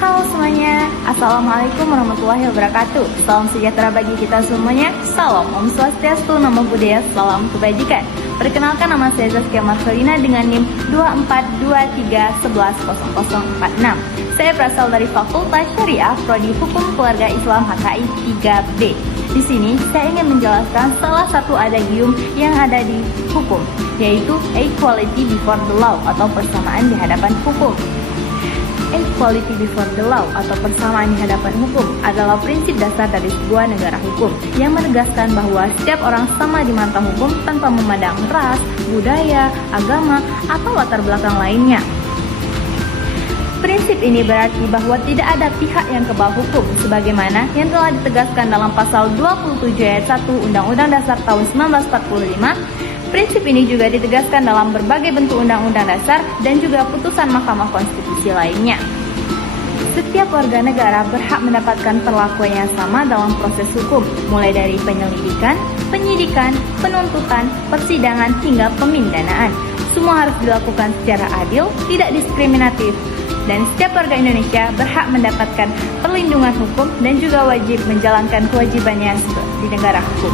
Halo semuanya, Assalamualaikum warahmatullahi wabarakatuh. Salam sejahtera bagi kita semuanya. Salam Om Swastiastu, Namo Buddhaya, salam kebajikan. Perkenalkan, nama saya Zaskia Marcelina dengan NIM 2423110046. Saya berasal dari Fakultas Syariah Prodi Hukum Keluarga Islam HKI 3B. Di sini saya ingin menjelaskan salah satu adagium yang ada di hukum, yaitu equality before the law atau persamaan di hadapan hukum. Equality before the law atau persamaan di hadapan hukum adalah prinsip dasar dari sebuah negara hukum yang menegaskan bahwa setiap orang sama di mata hukum tanpa memandang ras, budaya, agama, atau latar belakang lainnya. Prinsip ini berarti bahwa tidak ada pihak yang kebal hukum sebagaimana yang telah ditegaskan dalam pasal 27 ayat 1 Undang-Undang Dasar tahun 1945. Prinsip ini juga ditegaskan dalam berbagai bentuk undang-undang dasar dan juga putusan Mahkamah Konstitusi lainnya. Setiap warga negara berhak mendapatkan perlakuan yang sama dalam proses hukum, mulai dari penyelidikan, penyidikan, penuntutan, persidangan, hingga pemindanaan. Semua harus dilakukan secara adil, tidak diskriminatif, dan setiap warga Indonesia berhak mendapatkan perlindungan hukum dan juga wajib menjalankan kewajibannya di negara hukum.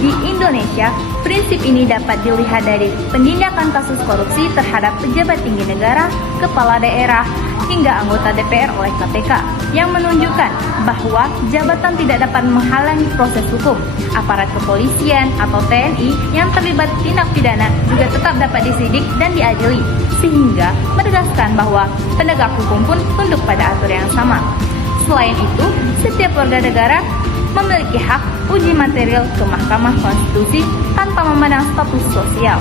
Di Indonesia, prinsip ini dapat dilihat dari penindakan kasus korupsi terhadap pejabat tinggi negara, kepala daerah, hingga anggota DPR oleh KPK, yang menunjukkan bahwa jabatan tidak dapat menghalangi proses hukum. Aparat kepolisian atau TNI yang terlibat tindak pidana juga tetap dapat disidik dan diadili, sehingga menegaskan bahwa penegak hukum pun tunduk pada aturan yang sama. Selain itu, setiap warga negara memiliki hak uji material ke Mahkamah Konstitusi tanpa memandang status sosial.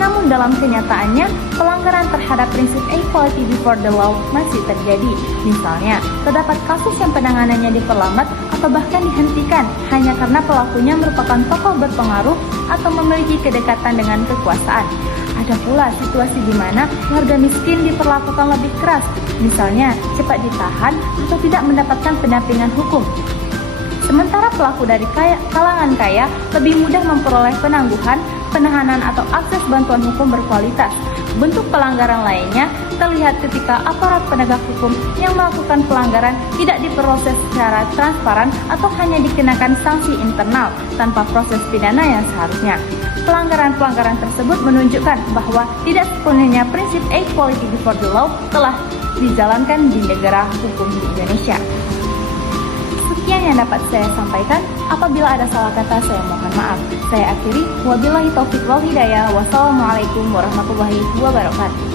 Namun dalam kenyataannya, pelanggaran terhadap prinsip equality before the law masih terjadi. Misalnya, terdapat kasus yang penanganannya diperlambat atau bahkan dihentikan hanya karena pelakunya merupakan tokoh berpengaruh atau memiliki kedekatan dengan kekuasaan. Ada pula situasi di mana warga miskin diperlakukan lebih keras, misalnya cepat ditahan atau tidak mendapatkan pendampingan hukum. Sementara pelaku dari kalangan kaya lebih mudah memperoleh penangguhan, penahanan atau akses bantuan hukum berkualitas. Bentuk pelanggaran lainnya terlihat ketika aparat penegak hukum yang melakukan pelanggaran tidak diproses secara transparan atau hanya dikenakan sanksi internal tanpa proses pidana yang seharusnya. Pelanggaran-pelanggaran tersebut menunjukkan bahwa tidak sepenuhnya prinsip equality before the law telah dijalankan di negara hukum di Indonesia. Sekian yang dapat saya sampaikan. Apabila ada salah kata, saya mohon maaf. Saya akhiri. Wabillahi taufiq wal hidayah. Wassalamualaikum warahmatullahi wabarakatuh.